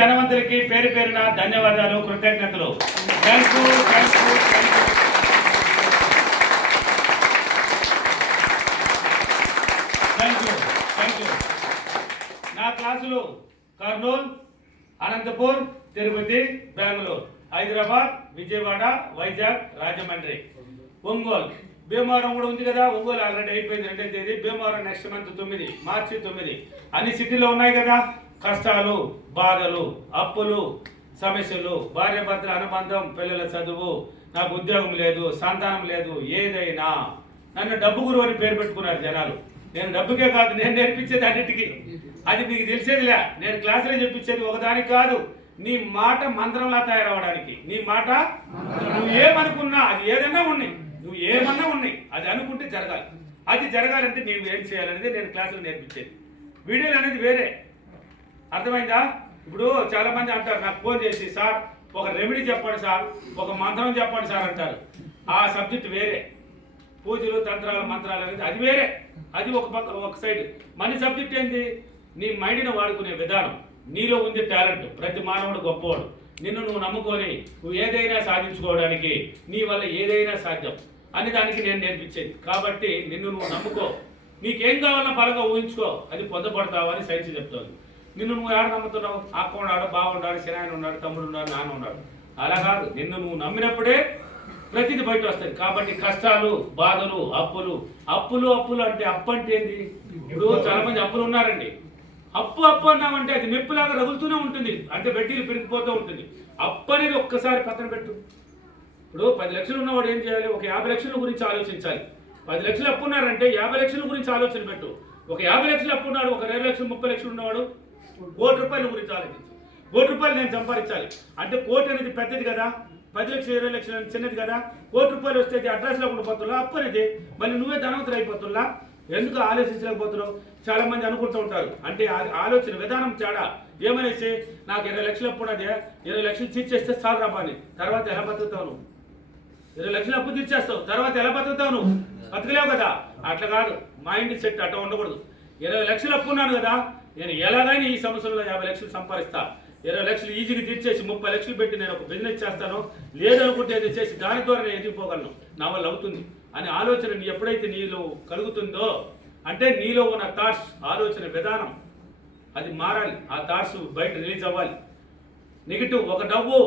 ధనవంతులకి పేరు పేరున ధన్యవాదాలు, కృతజ్ఞతలు. Thank you. నా క్లాసులు కర్నూలు, అనంతపూర్, తిరుపతి, బెంగళూరు, హైదరాబాద్, విజయవాడ, వైజాగ్, రాజమండ్రి, ఒంగోలు, భీమవరం కూడా ఉంది కదా. ఒంగోలు ఆల్రెడీ అయిపోయింది 2వ తేదీ. భీమవరం నెక్స్ట్ మంత్ 9 మార్చి 9. అన్ని సిటీలో ఉన్నాయి కదా. కష్టాలు, బాధలు, అప్పులు, సమస్యలు, భార్యాభర్తల అనుబంధం, పిల్లల చదువు, నాకు ఉద్యోగం లేదు, సంతానం లేదు, ఏదైనా నన్ను డబ్బు గురువు అని పేరు పెట్టుకున్నారు జనాలు. నేను డబ్బుకే కాదు, నేను నేర్పించేది అన్నిటికీ. అది మీకు తెలిసేదిలే. నేను క్లాసులో చెప్పించేది ఒకదానికి కాదు, నీ మాట మంత్రంలా తయారవడానికి. నీ మాట నువ్వు ఏమనుకున్నా, అది ఏదైనా ఉన్నాయి, నువ్వు ఏమన్నా ఉన్నాయి, అది అనుకుంటే జరగాలి. అది జరగాలంటే నీవు ఏం చేయాలనేది నేను క్లాసులో నేర్పించేది. వీడియోలు అనేది వేరే, అర్థమైందా? ఇప్పుడు చాలా మంది అంటారు, నాకు ఫోన్ చేసి, సార్ ఒక రెమెడీ చెప్పండి సార్, ఒక మంత్రం చెప్పండి సార్ అంటారు. ఆ సబ్జెక్ట్ వేరే. పూజలు, తంత్రాలు, మంత్రాలు అనేది అది వేరే. అది ఒక సైడ్. మన సబ్జెక్ట్ ఏంటి? నీ మైండ్ని వాడుకునే విధానం. నీలో ఉంది టాలెంట్. ప్రతి మానవుడు గొప్పవాడు. నిన్ను నువ్వు నమ్ముకొని నువ్వు ఏదైనా సాధించుకోవడానికి నీ వల్ల ఏదైనా సాధ్యం అని దానికి నేను నేర్పించేది. కాబట్టి నిన్ను నువ్వు నమ్ముకో. నీకేం కావాలన్నా బలంగా ఊహించుకో, అది పొందపడతావు అని సైన్స్ చెప్తుంది. నిన్ను నువ్వు ఆడ నమ్ముతున్నావు, అక్క ఉన్నాడు, బావ ఉన్నాడు, శనాయన ఉన్నాడు, తమ్ముడు ఉన్నాడు, నాన్న ఉన్నాడు. అలా కాదు, నిన్ను నువ్వు నమ్మినప్పుడే ప్రతిదీ బయట వస్తుంది. కాబట్టి కష్టాలు, బాధలు, అప్పులు అంటే అప్పు అంటే ఏంది? ఇప్పుడు చాలా మంది అప్పులు ఉన్నారండి. అప్పు అన్నామంటే అది మెప్పులాగా రగులుతూనే ఉంటుంది, అంటే వడ్డీలు పెరిగిపోతూ ఉంటుంది. అప్పు అనేది ఒక్కసారి పక్కన పెట్టు. ఇప్పుడు 10 లక్షలు ఉన్నవాడు ఏం చేయాలి? ఒక 50 లక్షల గురించి ఆలోచించాలి. 10 లక్షలు అప్పు ఉన్నారంటే 50 లక్షల గురించి ఆలోచన పెట్టు. ఒక 50 లక్షలు అప్పు ఉన్నాడు, ఒక 2 లక్షలు, 30 లక్షలు ఉన్నవాడు 1 కోటి రూపాయల గురించి ఆలోచించు. 1 కోటి రూపాయలు నేను సంపాదించాలి అంటే, కోటి అనేది పెద్దది కదా, 10 లక్షలు 20 లక్షలు అనేది చిన్నది కదా. 1 కోటి రూపాయలు వస్తే అడ్రస్లో కూడా పోతున్నా అప్పు అనేది, మళ్ళీ నువ్వే ధనవంతులు అయిపోతున్నా. ఎందుకు ఆలోచించలేకపోతున్నావు? చాలా మంది అనుకుంటూ ఉంటారు. అంటే ఆలోచన విధానం తేడా. ఏమనేసి నాకు 20 లక్షలు అప్పు ఉన్నదే, 20 లక్షలు తీర్చేస్తే చాలు రాబాని, తర్వాత ఎలా బతుకుతావు నువ్వు? 20 లక్షలు అప్పు తీర్చేస్తావు, తర్వాత ఎలా బతుకుతావు నువ్వు? బతకలేవు కదా. అట్లా కాదు, మైండ్ సెట్ అట్లా ఉండకూడదు. 20 లక్షలు అప్పు ఉన్నాను కదా, నేను ఎలాగైనా ఈ సంవత్సరంలో 50 లక్షలు సంపాదిస్తా. 20 లక్షలు ఈజీగా తీర్చేసి 30 లక్షలు పెట్టి నేను ఒక బిజినెస్ చేస్తాను, లేదనుకుంటే అది చేసి దాని ద్వారా నేను ఎదిగిపోగలను, నా వల్ల అవుతుంది అనే ఆలోచన ఎప్పుడైతే నీలో కలుగుతుందో, అంటే నీలో ఉన్న థాట్స్, ఆలోచన విధానం అది మారాలి. ఆ థాట్స్ బయట రిలీజ్ అవ్వాలి. నెగిటివ్ ఒక నవ్వు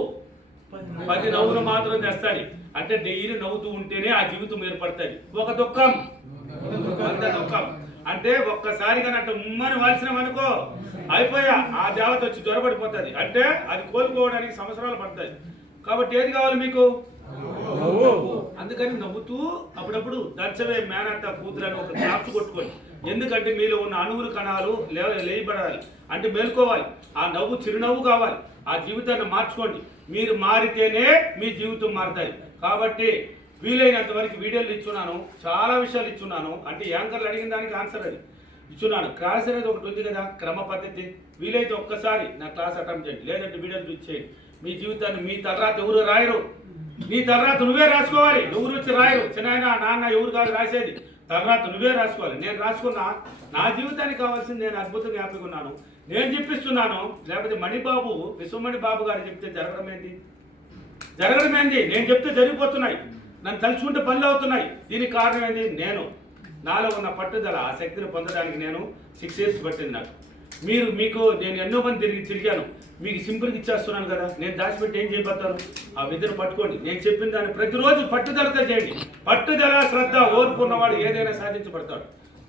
10 నవ్వులు మాత్రం తెస్తాయి. అంటే డైలీ నవ్వుతూ ఉంటేనే ఆ జీవితం ఏర్పడుతుంది. ఒక దుఃఖం అంటే ఒక్కసారిగా నట్టు ఉమ్మని వాల్సినామనుకో అయిపోయా, ఆ దేవత వచ్చి జ్వరపడిపోతుంది. అంటే అది కోలుకోవడానికి సంవత్సరాలు పడుతుంది. కాబట్టి ఏది కావాలి మీకు? అందుకని నవ్వుతూ అప్పుడప్పుడు దర్శవే మేనత్త కూతురని ఒక క్లాప్స్ కొట్టుకోండి. ఎందుకంటే మీలో ఉన్న అణువులు కణాలు లేయబడాలి, అంటే మేల్కోవాలి. ఆ నవ్వు చిరునవ్వు కావాలి. ఆ జీవితాన్ని మార్చుకోండి. మీరు మారితేనే మీ జీవితం మారుతాయి. కాబట్టి వీలైనంత వరకు వీడియోలు ఇచ్చున్నాను, చాలా విషయాలు ఇచ్చున్నాను. అంటే యాంకర్లు అడిగిన దానికి ఆన్సర్ అది ఇచ్చున్నాను. క్లాస్ అనేది ఒకటి ఉంది కదా, క్రమ పద్ధతి. వీలైతే ఒక్కసారి నా క్లాస్ అటెంప్ట్ చేయండి, లేదంటే వీడియోలు చూసేయండి. మీ జీవితాన్ని మీ తర్వాత ఎవరు రాయరు, నీ తర్వాత నువ్వే రాసుకోవాలి. ఎవరు వచ్చి రాయరు, చిన్నాయన నాన్న ఎవరు కాదు రాసేది, తర్వాత నువ్వే రాసుకోవాలి. నేను రాసుకున్నా, నా జీవితానికి కావాల్సింది నేను అద్భుతంగా హ్యాపీగా ఉన్నాను, నేను చెప్పిస్తున్నాను. లేకపోతే మణిబాబు, విశ్వమణి బాబు గారు చెప్తే జరగడం ఏంటి? నేను చెప్తే జరిగిపోతున్నాయి. నన్ను తలుచుకుంటే పనులు అవుతున్నాయి. దీనికి కారణం ఏంటి? నేను నాలో ఉన్న పట్టుదల, ఆ శక్తిని పొందడానికి నేను 6 years పట్టింది నాకు. మీకు నేను ఎన్నో మంది తిరిగాను. మీకు సింపుల్గా ఇచ్చేస్తున్నాను కదా, నేను దాచిపెట్టి ఏం చేయబోతాను? ఆ విద్యను పట్టుకోండి. నేను చెప్పిన దాన్ని ప్రతిరోజు పట్టుదలతో చేయండి. పట్టుదల, శ్రద్ధ, ఓర్పు ఉన్నవాడు ఏదైనా సాధించబడతాడు.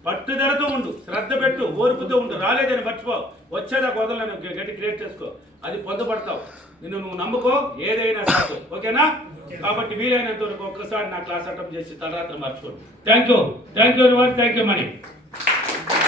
పట్టుదలతో ఉండు, శ్రద్ధ పెట్టు, ఓర్పుతో ఉండు. రాలేదని మర్చిపో, వచ్చేదా వదలను గట్టి క్రియేట్ చేసుకో, అది పొందబడతావు. నిన్ను నువ్వు నమ్ముకో, ఏదైనా సాధ్యం. ఓకేనా? కాబట్టి వీలైనంత వరకు ఒక్కసారి నా క్లాస్ అటెంప్ట్ చేసి తర్వాత మర్చిపోండి. Thank you everyone. Thank you Mani.